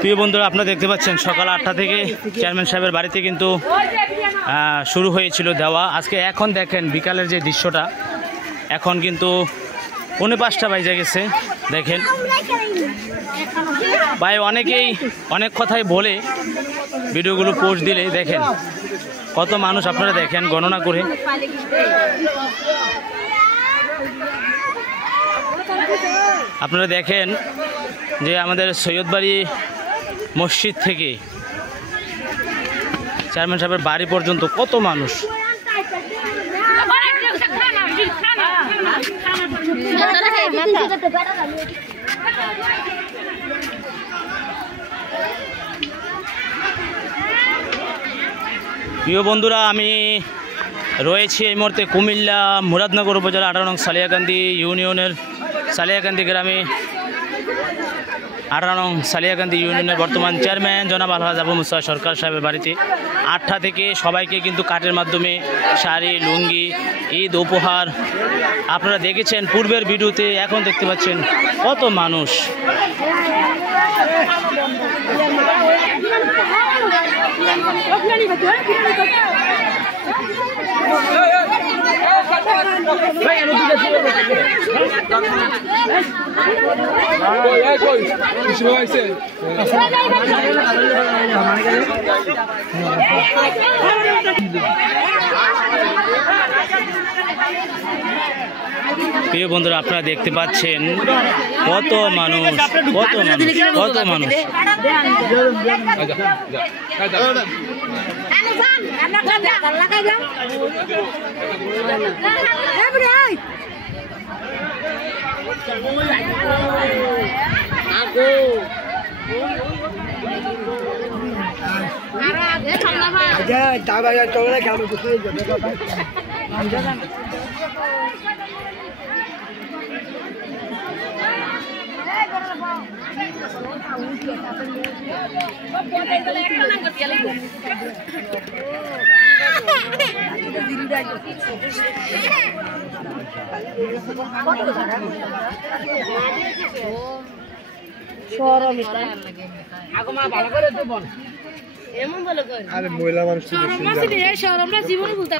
প্রিয় বন্ধুরা, আপনারা দেখতে পাচ্ছেন সকাল 8টা থেকে চেয়ারম্যান সাহেবের বাড়িতে কিন্তু শুরু হয়েছিল দেওয়া। আজকে এখন দেখেন বিকালের যে দৃশ্যটা, এখন কিন্তু 5:45 বাজে গেছে। দেখেন ভাই অনেকেই অনেক কথাই বলে ভিডিওগুলো পোস্ট দিলে, দেখেন কত মানুষ আপনারা দেখেন গণনা করে। আপনারা দেখেন যে আমাদের সৈয়দবাড়ি মসজিদ থেকে চেয়ারম্যান সাহেবের বাড়ি পর্যন্ত কত মানুষ। প্রিয় বন্ধুরা, আমি রয়েছি এই মুহূর্তে কুমিল্লা মুরাদনগর উপজেলা 18 নং সালিয়াকান্দি ইউনিয়নের সালিয়াকান্দি গ্রামে 18 নং সালিয়াকান্দি ইউনিয়নের বর্তমান চেয়ারম্যান জনাব আলহাজ আবু মুসা সরকার সাহেবের বাড়িতে 8টা থেকে সবাইকে কিন্তু কার্ডের মাধ্যমে শাড়ি, লুঙ্গি, ঈদ উপহার আপনারা দেখেছেন পূর্বের ভিডিওতে। এখন দেখতে পাচ্ছেন কত মানুষ। প্রিয় বন্ধুরা, আপনারা দেখতে পাচ্ছেন কত মানুষ, কত মানুষ, কত মানুষ। মহিলা মানুষ জীবনে বলতে